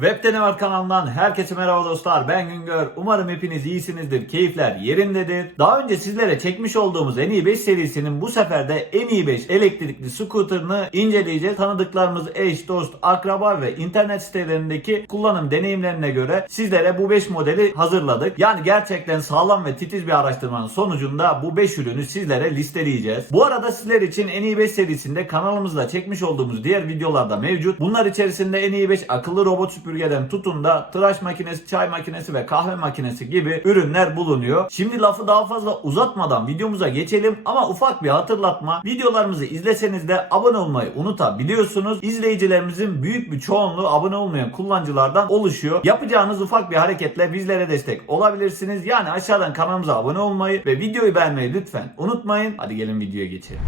Web'de ne var kanalından herkese merhaba dostlar ben Güngör. Umarım hepiniz iyisinizdir, keyifler yerindedir. Daha önce sizlere çekmiş olduğumuz en iyi 5 serisinin bu sefer de en iyi 5 elektrikli scooter'ını inceleyeceğiz. Tanıdıklarımız eş, dost, akraba ve internet sitelerindeki kullanım deneyimlerine göre sizlere bu 5 modeli hazırladık. Yani gerçekten sağlam ve titiz bir araştırmanın sonucunda bu 5 ürünü sizlere listeleyeceğiz. Bu arada sizler için en iyi 5 serisinde kanalımızda çekmiş olduğumuz diğer videolarda mevcut. Bunlar içerisinde en iyi 5 akıllı robot süpürgeden tutun da tıraş makinesi, çay makinesi ve kahve makinesi gibi ürünler bulunuyor. Şimdi lafı daha fazla uzatmadan videomuza geçelim ama ufak bir hatırlatma. Videolarımızı izleseniz de abone olmayı unutabiliyorsunuz. İzleyicilerimizin büyük bir çoğunluğu abone olmayan kullanıcılardan oluşuyor. Yapacağınız ufak bir hareketle bizlere destek olabilirsiniz. Yani aşağıdan kanalımıza abone olmayı ve videoyu beğenmeyi lütfen unutmayın. Hadi gelin videoya geçelim.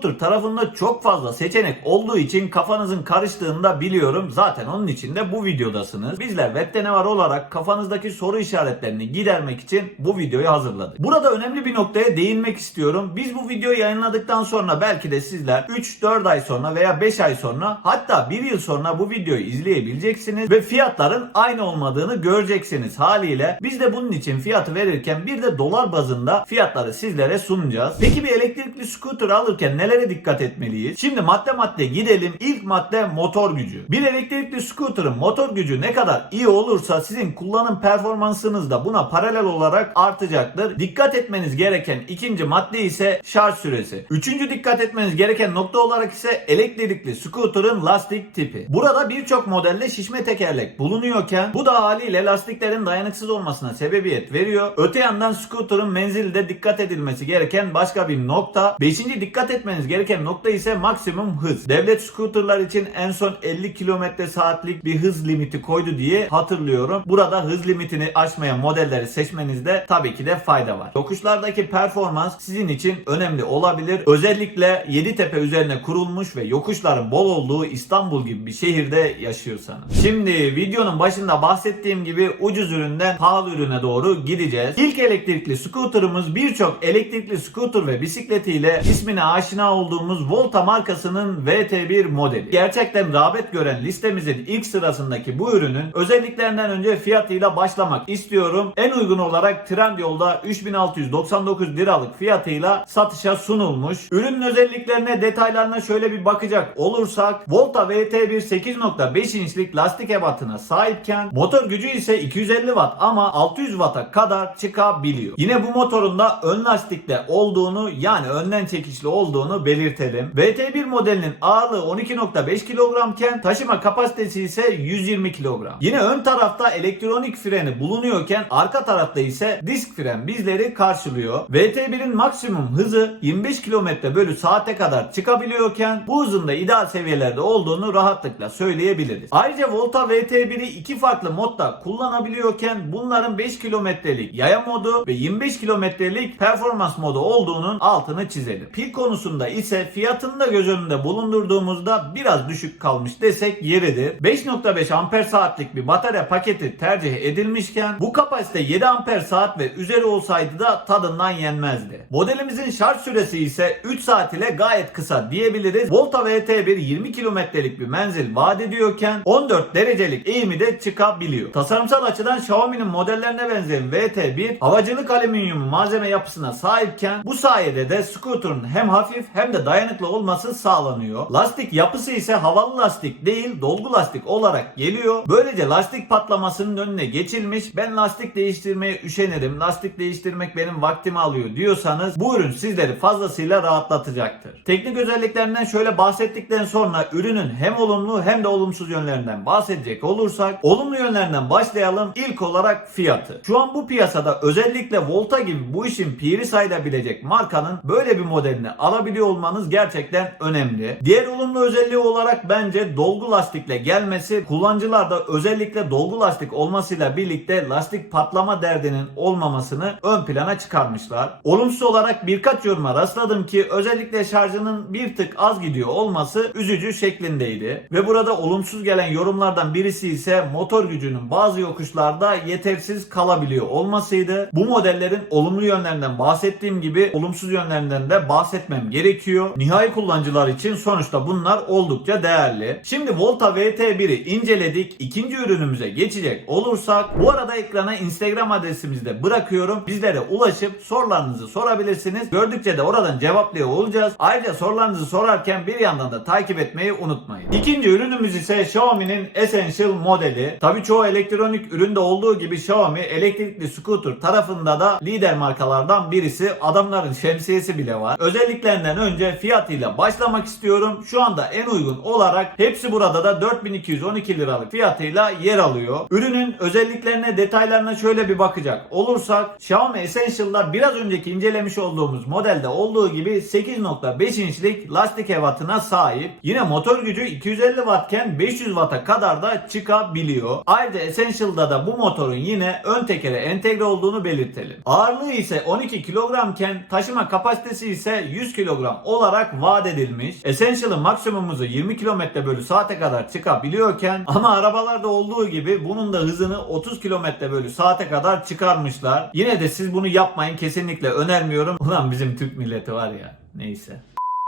Scooter tarafında çok fazla seçenek olduğu için kafanızın karıştığını da biliyorum. Zaten onun için de bu videodasınız. Bizler webde ne var olarak kafanızdaki soru işaretlerini gidermek için bu videoyu hazırladık. Burada önemli bir noktaya değinmek istiyorum. Biz bu videoyu yayınladıktan sonra belki de sizler 3-4 ay sonra veya 5 ay sonra hatta 1 yıl sonra bu videoyu izleyebileceksiniz ve fiyatların aynı olmadığını göreceksiniz haliyle. Biz de bunun için fiyatı verirken bir de dolar bazında fiyatları sizlere sunacağız. Peki bir elektrikli scooter alırken nelere dikkat etmeliyiz? Şimdi madde madde gidelim. İlk madde motor gücü. Bir elektrikli scooter'ın motor gücü ne kadar iyi olursa sizin kullanım performansınız da buna paralel olarak artacaktır. Dikkat etmeniz gereken ikinci madde ise şarj süresi. Üçüncü dikkat etmeniz gereken nokta olarak ise elektrikli scooter'ın lastik tipi. Burada birçok modelde şişme tekerlek bulunuyorken bu da haliyle lastiklerin dayanıksız olmasına sebebiyet veriyor. Öte yandan scooter'ın menzilde dikkat edilmesi gereken başka bir nokta. Beşinci dikkat etmeniz gereken nokta ise maksimum hız. Devlet scooter'lar için en son 50 km saatlik bir hız limiti koydu diye hatırlıyorum. Burada hız limitini aşmayan modelleri seçmenizde tabii ki de fayda var. Yokuşlardaki performans sizin için önemli olabilir. Özellikle Yeditepe üzerine kurulmuş ve yokuşların bol olduğu İstanbul gibi bir şehirde yaşıyorsanız. Şimdi videonun başında bahsettiğim gibi ucuz üründen pahalı ürüne doğru gideceğiz. İlk elektrikli scooter'ımız birçok elektrikli scooter ve bisikletiyle ismine aşina olduğumuz Volta markasının VT1 modeli. Gerçekten rağbet gören listemizin ilk sırasındaki bu ürünün özelliklerinden önce fiyatıyla başlamak istiyorum. En uygun olarak Trendyol'da 3699 liralık fiyatıyla satışa sunulmuş. Ürünün özelliklerine, detaylarına şöyle bir bakacak olursak Volta VT1 8.5 inçlik lastik ebatına sahipken motor gücü ise 250 watt ama 600 watt'a kadar çıkabiliyor. Yine bu motorun da ön lastikte olduğunu yani önden çekişli olduğunu belirtelim. VT1 modelinin ağırlığı 12.5 kilogramken taşıma kapasitesi ise 120 kilogram. Yine ön tarafta elektronik freni bulunuyorken arka tarafta ise disk fren bizleri karşılıyor. VT1'in maksimum hızı 25 km bölü saate kadar çıkabiliyorken bu hızın da ideal seviyelerde olduğunu rahatlıkla söyleyebiliriz. Ayrıca Volta VT1'i iki farklı modda kullanabiliyorken bunların 5 kilometrelik yaya modu ve 25 kilometrelik performans modu olduğunun altını çizelim. Pil konusunda ise fiyatını da göz önünde bulundurduğumuzda biraz düşük kalmış desek yeridir. 5.5 amper saatlik bir batarya paketi tercih edilmişken bu kapasite 7 amper saat ve üzeri olsaydı da tadından yenmezdi. Modelimizin şarj süresi ise 3 saat ile gayet kısa diyebiliriz. Volta VT1 20 kilometrelik bir menzil vaat ediyorken 14 derecelik eğimi de çıkabiliyor. Tasarımsal açıdan Xiaomi'nin modellerine benzeyen VT1 havacılık alüminyum malzeme yapısına sahipken bu sayede de scooter'ın hem hafif hem de dayanıklı olması sağlanıyor. Lastik yapısı ise havalı lastik değil dolgu lastik olarak geliyor. Böylece lastik patlamasının önüne geçilmiş. Ben lastik değiştirmeye üşenirim. Lastik değiştirmek benim vaktimi alıyor diyorsanız bu ürün sizleri fazlasıyla rahatlatacaktır. Teknik özelliklerinden şöyle bahsettikten sonra ürünün hem olumlu hem de olumsuz yönlerinden bahsedecek olursak olumlu yönlerinden başlayalım. İlk olarak fiyatı. Şu an bu piyasada özellikle Volta gibi bu işin piri sayılabilecek markanın böyle bir model modelini alabiliyor olmanız gerçekten önemli. Diğer olumlu özelliği olarak bence dolgu lastikle gelmesi kullanıcılarda özellikle dolgu lastik olmasıyla birlikte lastik patlama derdinin olmamasını ön plana çıkarmışlar. Olumsuz olarak birkaç yoruma rastladım ki özellikle şarjının bir tık az gidiyor olması üzücü şeklindeydi. Ve burada olumsuz gelen yorumlardan birisi ise motor gücünün bazı yokuşlarda yetersiz kalabiliyor olmasıydı. Bu modellerin olumlu yönlerinden bahsettiğim gibi olumsuz yönlerinden de bahsetmem gerekiyor. Nihai kullanıcılar için sonuçta bunlar oldukça değerli. Şimdi Volta VT1'i inceledik. İkinci ürünümüze geçecek olursak bu arada ekrana Instagram adresimizi de bırakıyorum. Bizlere ulaşıp sorularınızı sorabilirsiniz. Gördükçe de oradan cevaplıyor olacağız. Ayrıca sorularınızı sorarken bir yandan da takip etmeyi unutmayın. İkinci ürünümüz ise Xiaomi'nin Essential modeli. Tabii çoğu elektronik üründe olduğu gibi Xiaomi elektrikli scooter tarafında da lider markalardan birisi. Adamların şemsiyesi bile var. Özelliklerinden önce fiyatıyla başlamak istiyorum. Şu anda en uygun olarak hepsi burada da 4212 liralık fiyatıyla yer alıyor. Ürünün özelliklerine, detaylarına şöyle bir bakacak olursak Xiaomi Essential'da biraz önceki incelemiş olduğumuz modelde olduğu gibi 8.5 inçlik lastik ebatına sahip. Yine motor gücü 250 wattken 500 watt'a kadar da çıkabiliyor. Ayrıca Essential'da da bu motorun yine ön tekere entegre olduğunu belirtelim. Ağırlığı ise 12 kilogramken taşıma kapasitesi ise 100 kilogram olarak vaat edilmiş. Essential'ın maksimum hızı 20 km bölü saate kadar çıkabiliyorken ama arabalarda olduğu gibi bunun da hızını 30 km bölü saate kadar çıkarmışlar. Yine de siz bunu yapmayın kesinlikle önermiyorum. Ulan bizim Türk milleti var ya neyse.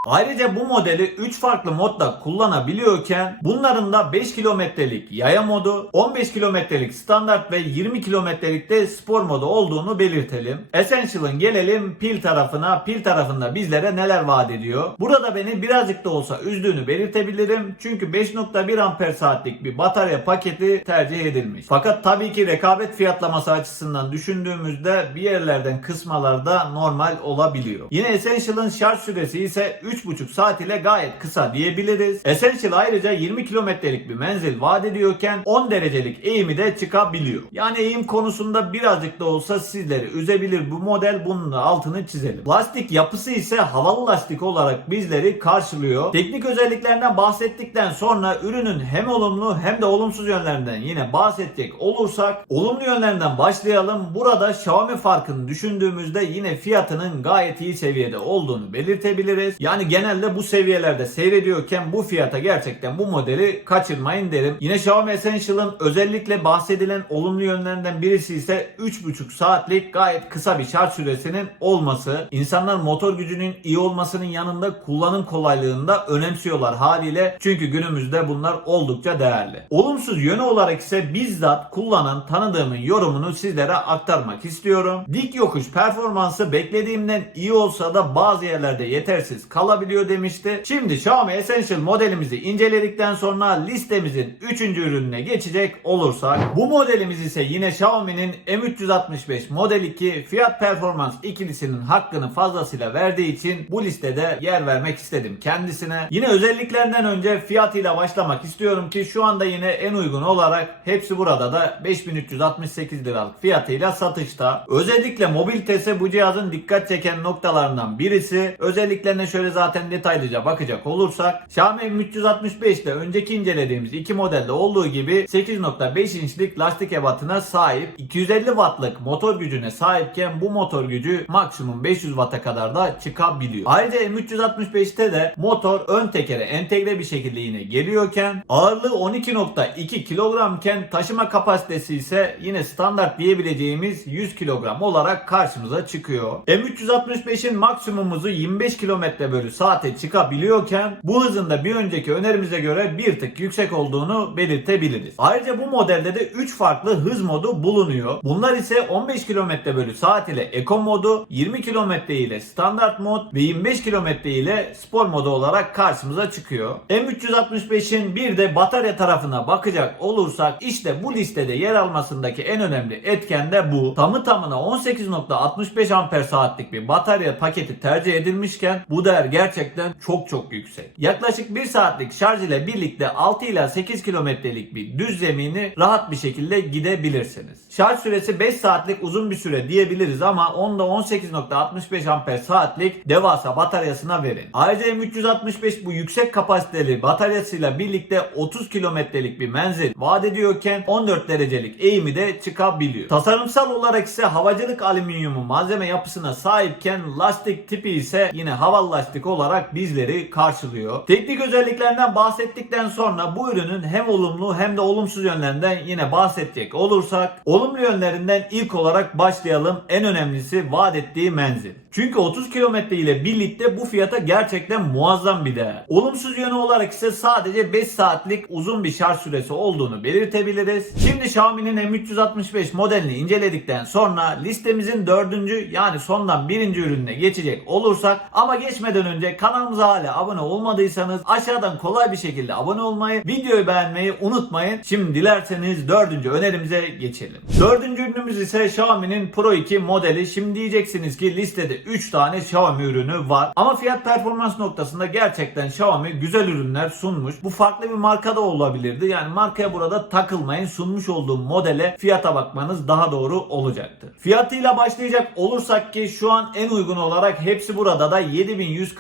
Ayrıca bu modeli 3 farklı modda kullanabiliyorken bunların da 5 kilometrelik yaya modu, 15 kilometrelik standart ve 20 kilometrelik de spor modu olduğunu belirtelim. Essential'ın gelelim pil tarafına. Pil tarafında bizlere neler vaat ediyor? Burada beni birazcık da olsa üzdüğünü belirtebilirim. Çünkü 5.1 amper saatlik bir batarya paketi tercih edilmiş. Fakat tabii ki rekabet fiyatlaması açısından düşündüğümüzde bir yerlerden kısmalarda normal olabiliyor. Yine Essential'ın şarj süresi ise 3,5 saat ile gayet kısa diyebiliriz. Essential ayrıca 20 kilometrelik bir menzil vaat ediyorken 10 derecelik eğimi de çıkabiliyor. Yani eğim konusunda birazcık da olsa sizleri üzebilir bu model bunun altını çizelim. Lastik yapısı ise havalı lastik olarak bizleri karşılıyor. Teknik özelliklerinden bahsettikten sonra ürünün hem olumlu hem de olumsuz yönlerinden yine bahsedecek olursak olumlu yönlerinden başlayalım. Burada Xiaomi farkını düşündüğümüzde yine fiyatının gayet iyi seviyede olduğunu belirtebiliriz. Yani genelde bu seviyelerde seyrediyorken bu fiyata gerçekten bu modeli kaçırmayın derim. Yine Xiaomi Essential'ın özellikle bahsedilen olumlu yönlerinden birisi ise 3,5 saatlik gayet kısa bir şarj süresinin olması. İnsanlar motor gücünün iyi olmasının yanında kullanım kolaylığını da önemsiyorlar haliyle. Çünkü günümüzde bunlar oldukça değerli. Olumsuz yönü olarak ise bizzat kullanan tanıdığımın yorumunu sizlere aktarmak istiyorum. Dik yokuş performansı beklediğimden iyi olsa da bazı yerlerde yetersiz kalabiliyor demişti. Şimdi Xiaomi Essential modelimizi inceledikten sonra listemizin 3. ürününe geçecek olursak bu modelimiz ise yine Xiaomi'nin M365 Model 2 fiyat performans ikilisinin hakkını fazlasıyla verdiği için bu listede yer vermek istedim kendisine. Yine özelliklerinden önce fiyatıyla başlamak istiyorum ki şu anda yine en uygun olarak hepsi burada da 5368 liralık fiyatıyla satışta. Özellikle mobilitesi bu cihazın dikkat çeken noktalarından birisi. Özelliklerine şöyle zaten detaylıca bakacak olursak Xiaomi M365 ile önceki incelediğimiz iki modelde olduğu gibi 8.5 inçlik lastik ebatına sahip 250 wattlık motor gücüne sahipken bu motor gücü maksimum 500 watt'a kadar da çıkabiliyor. Ayrıca M365'te de motor ön tekere entegre bir şekilde yine geliyorken ağırlığı 12.2 kilogramken taşıma kapasitesi ise yine standart diyebileceğimiz 100 kilogram olarak karşımıza çıkıyor. M365'in maksimum hızı 25 km bölü saate çıkabiliyorken bu hızın da bir önceki önerimize göre bir tık yüksek olduğunu belirtebiliriz. Ayrıca bu modelde de 3 farklı hız modu bulunuyor. Bunlar ise 15 km bölü saat ile Eco modu, 20 km ile standart mod ve 25 km ile spor modu olarak karşımıza çıkıyor. M365'in bir de batarya tarafına bakacak olursak işte bu listede yer almasındaki en önemli etken de bu. Tamı tamına 18.65 amper saatlik bir batarya paketi tercih edilmişken bu değer gerçekten çok çok yüksek. Yaklaşık 1 saatlik şarj ile birlikte 6 ila 8 kilometrelik bir düz zemini rahat bir şekilde gidebilirsiniz. Şarj süresi 5 saatlik uzun bir süre diyebiliriz ama onda 18.65 amper saatlik devasa bataryasına verin. Ayrıca M365 bu yüksek kapasiteli bataryasıyla birlikte 30 kilometrelik bir menzil vaat ediyorken 14 derecelik eğimi de çıkabiliyor. Tasarımsal olarak ise havacılık alüminyumu malzeme yapısına sahipken lastik tipi ise yine havalı lastik olarak bizleri karşılıyor. Teknik özelliklerinden bahsettikten sonra bu ürünün hem olumlu hem de olumsuz yönlerinden yine bahsedecek olursak olumlu yönlerinden ilk olarak başlayalım. En önemlisi vaat ettiği menzil. Çünkü 30 kilometre ile birlikte bu fiyata gerçekten muazzam bir değer. Olumsuz yönü olarak ise sadece 5 saatlik uzun bir şarj süresi olduğunu belirtebiliriz. Şimdi Xiaomi'nin M365 modelini inceledikten sonra listemizin dördüncü yani sondan birinci ürününe geçecek olursak ama geçmeden önce kanalımıza hala abone olmadıysanız aşağıdan kolay bir şekilde abone olmayı, videoyu beğenmeyi unutmayın. Şimdi dilerseniz dördüncü önerimize geçelim. Dördüncü ürünümüz ise Xiaomi'nin Pro 2 modeli. Şimdi diyeceksiniz ki listede 3 tane Xiaomi ürünü var. Ama fiyat performans noktasında gerçekten Xiaomi güzel ürünler sunmuş. Bu farklı bir markada olabilirdi. Yani markaya burada takılmayın. Sunmuş olduğum modele fiyata bakmanız daha doğru olacaktır. Fiyatıyla başlayacak olursak ki şu an en uygun olarak hepsi burada da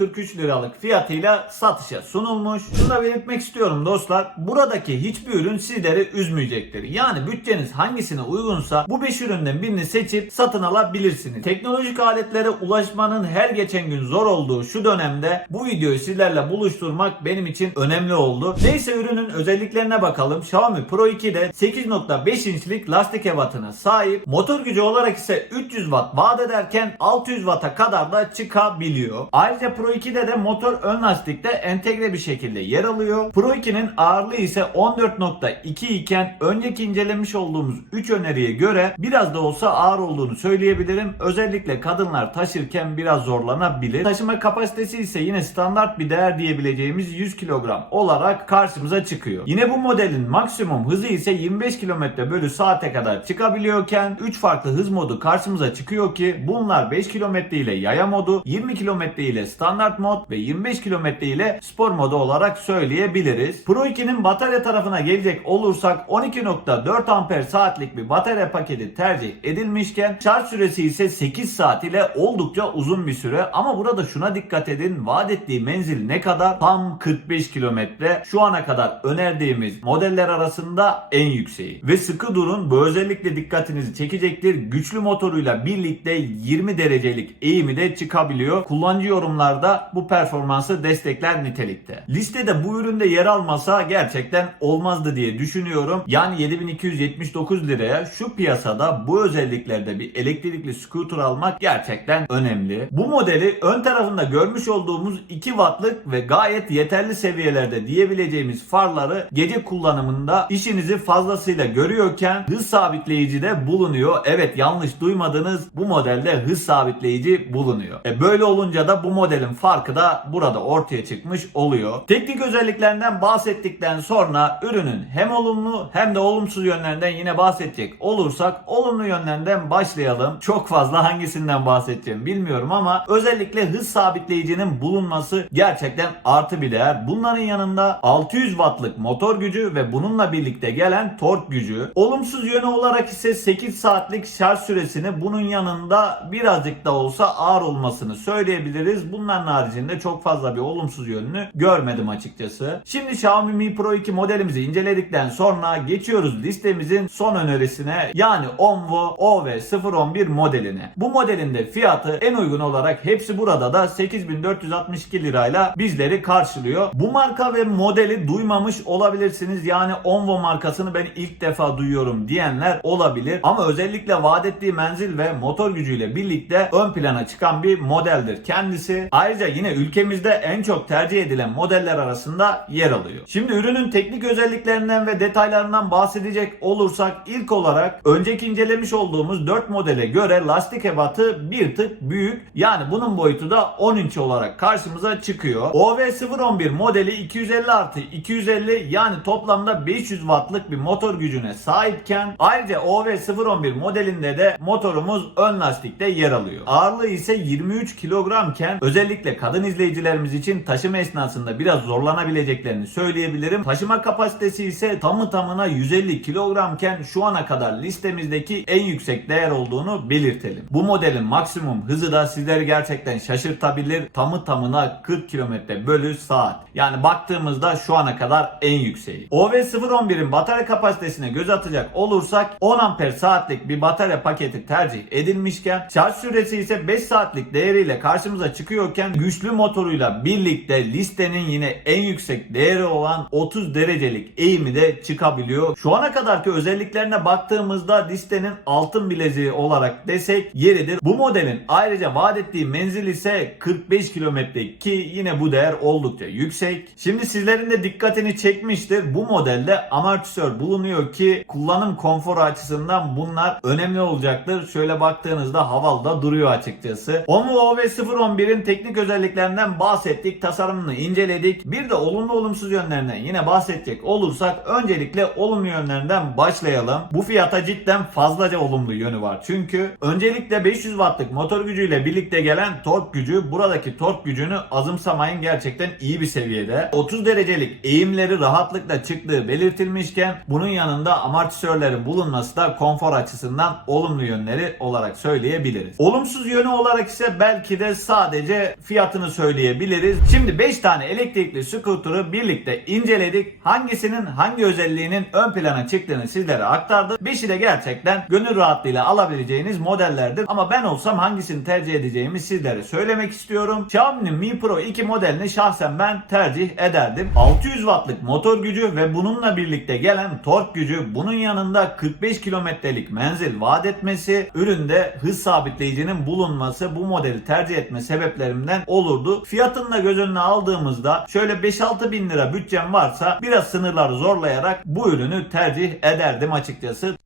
7143 liralık fiyatıyla satışa sunulmuş. Şunu da belirtmek istiyorum dostlar. Buradaki hiçbir ürün sizleri üzmeyecektir. Yani bütçeniz hangisine uygunsa bu 5 üründen birini seçip satın alabilirsiniz. Teknolojik aletlere ulaşmanın her geçen gün zor olduğu şu dönemde bu videoyu sizlerle buluşturmak benim için önemli oldu. Neyse ürünün özelliklerine bakalım. Xiaomi Pro 2'de 8.5 inçlik lastik ebatına sahip. Motor gücü olarak ise 300 Watt vaat ederken 600 Watt'a kadar da çıkabiliyor. Ayrıca Pro 2'de de motor ön lastikte entegre bir şekilde yer alıyor. Pro 2'nin ağırlığı ise 14.2 iken önceki incelemiş olduğumuz 3 öneriye göre biraz da olsa ağır olduğunu söyleyebilirim. Özellikle kadınlar taşırken biraz zorlanabilir. Taşıma kapasitesi ise yine standart bir değer diyebileceğimiz 100 kilogram olarak karşımıza çıkıyor. Yine bu modelin maksimum hızı ise 25 km bölü saate kadar çıkabiliyorken 3 farklı hız modu karşımıza çıkıyor ki bunlar 5 km ile yaya modu, 20 km ile standart mod ve 25 km ile spor modu olarak söyleyebiliriz. Pro 2'nin batarya tarafına gelecek olursak 12.4 amper saatlik bir batarya paketi tercih edilmişken şarj süresi ise 8 saat ile oldukça uzun bir süre ama burada şuna dikkat edin vaat ettiği menzil ne kadar? Tam 45 kilometre. Şu ana kadar önerdiğimiz modeller arasında en yükseği. Ve sıkı durun bu özellikle dikkatinizi çekecektir. Güçlü motoruyla birlikte 20 derecelik eğimi de çıkabiliyor. Kullanıcı yorumlarda bu performansı destekler nitelikte. Listede bu üründe yer almasa gerçekten olmazdı diye düşünüyorum. Yani 7279 liraya şu piyasada bu özelliklerde bir elektrikli scooter almak gerçekten önemli. Bu modeli ön tarafında görmüş olduğumuz 2 wattlık ve gayet yeterli seviyelerde diyebileceğimiz farları gece kullanımında işinizi fazlasıyla görüyorken hız sabitleyici de bulunuyor. Evet yanlış duymadınız bu modelde hız sabitleyici bulunuyor. E böyle olunca da bu modelin farkı da burada ortaya çıkmış oluyor. Teknik özelliklerinden bahsettikten sonra ürünün hem olumlu hem de olumsuz yönlerinden yine bahsedecek olursak olumlu yönlerinden başlayalım. Çok fazla hangisinden bahsedeceğim bilmiyorum ama özellikle hız sabitleyicinin bulunması gerçekten artı bir değer. Bunların yanında 600 wattlık motor gücü ve bununla birlikte gelen tork gücü. Olumsuz yönü olarak ise 8 saatlik şarj süresini bunun yanında birazcık da olsa ağır olmasını söyleyebiliriz. Bunların haricinde çok fazla bir olumsuz yönünü görmedim açıkçası. Şimdi Xiaomi Mi Pro 2 modelimizi inceledikten sonra geçiyoruz listemizin son önerisine yani Onvo OV011 modeline. Bu modelin de fiyatı en uygun olarak hepsi burada da 8462 lirayla bizleri karşılıyor. Bu marka ve modeli duymamış olabilirsiniz. Yani Onvo markasını ben ilk defa duyuyorum diyenler olabilir. Ama özellikle vaat ettiği menzil ve motor gücüyle birlikte ön plana çıkan bir modeldir kendisi. Ayrıca yine ülkemizde en çok tercih edilen modeller arasında yer alıyor. Şimdi ürünün teknik özelliklerinden ve detaylarından bahsedecek olursak ilk olarak önceki incelemiş olduğumuz 4 modele göre lastik ebatı bir tık büyük. Yani bunun boyutu da 10 inç olarak karşımıza çıkıyor. OV011 modeli 250 artı 250 yani toplamda 500 wattlık bir motor gücüne sahipken ayrıca OV011 modelinde de motorumuz ön lastikte yer alıyor. Ağırlığı ise 23 kilogramken özellikle özellikle kadın izleyicilerimiz için taşıma esnasında biraz zorlanabileceklerini söyleyebilirim. Taşıma kapasitesi ise tamı tamına 150 kilogramken şu ana kadar listemizdeki en yüksek değer olduğunu belirtelim. Bu modelin maksimum hızı da sizleri gerçekten şaşırtabilir. Tamı tamına 40 km bölü saat. Yani baktığımızda şu ana kadar en yükseği. OV011'in batarya kapasitesine göz atacak olursak 10 amper saatlik bir batarya paketi tercih edilmişken şarj süresi ise 5 saatlik değeriyle karşımıza çıkıyorken güçlü motoruyla birlikte listenin yine en yüksek değeri olan 30 derecelik eğimi de çıkabiliyor. Şu ana kadarki özelliklerine baktığımızda listenin altın bileziği olarak desek yeridir. Bu modelin ayrıca vaat ettiği menzil ise 45 kilometre ki yine bu değer oldukça yüksek. Şimdi sizlerin de dikkatini çekmiştir. Bu modelde amortisör bulunuyor ki kullanım konforu açısından bunlar önemli olacaktır. Şöyle baktığınızda havalı da duruyor açıkçası. Onvo OV011'in teknik özelliklerinden bahsettik. Tasarımını inceledik. Bir de olumlu olumsuz yönlerinden yine bahsedecek olursak öncelikle olumlu yönlerinden başlayalım. Bu fiyata cidden fazlaca olumlu yönü var. Çünkü öncelikle 500 wattlık motor gücüyle birlikte gelen tork gücü buradaki tork gücünü azımsamayın gerçekten iyi bir seviyede. 30 derecelik eğimleri rahatlıkla çıktığı belirtilmişken bunun yanında amortisörlerin bulunması da konfor açısından olumlu yönleri olarak söyleyebiliriz. Olumsuz yönü olarak ise belki de sadece fiyatını söyleyebiliriz. Şimdi 5 tane elektrikli scooter'ı birlikte inceledik. Hangisinin hangi özelliğinin ön plana çıktığını sizlere aktardık. 5'i de gerçekten gönül rahatlığıyla alabileceğiniz modellerdir. Ama ben olsam hangisini tercih edeceğimi sizlere söylemek istiyorum. Xiaomi'nin Mi Pro 2 modelini şahsen ben tercih ederdim. 600 wattlık motor gücü ve bununla birlikte gelen tork gücü bunun yanında 45 kilometrelik menzil vaat etmesi, üründe hız sabitleyicinin bulunması bu modeli tercih etme sebeplerimden olurdu. Fiyatını da göz önüne aldığımızda şöyle 5-6 bin lira bütçem varsa biraz sınırları zorlayarak bu ürünü tercih ederdim açıkçası.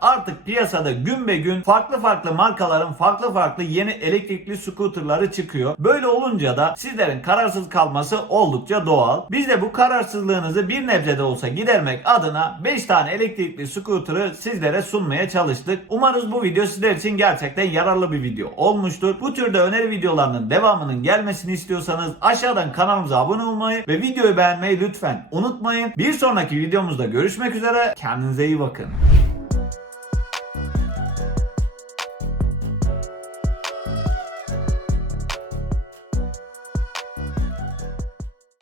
Artık piyasada gün be gün farklı farklı markaların farklı farklı yeni elektrikli scooterları çıkıyor. Böyle olunca da sizlerin kararsız kalması oldukça doğal. Biz de bu kararsızlığınızı bir nebze de olsa gidermek adına 5 tane elektrikli scooter'ı sizlere sunmaya çalıştık. Umarız bu video sizler için gerçekten yararlı bir video olmuştur. Bu türde öneri videolarının devamının gelmesini istiyorsanız aşağıdan kanalımıza abone olmayı ve videoyu beğenmeyi lütfen unutmayın. Bir sonraki videomuzda görüşmek üzere. Kendinize iyi bakın.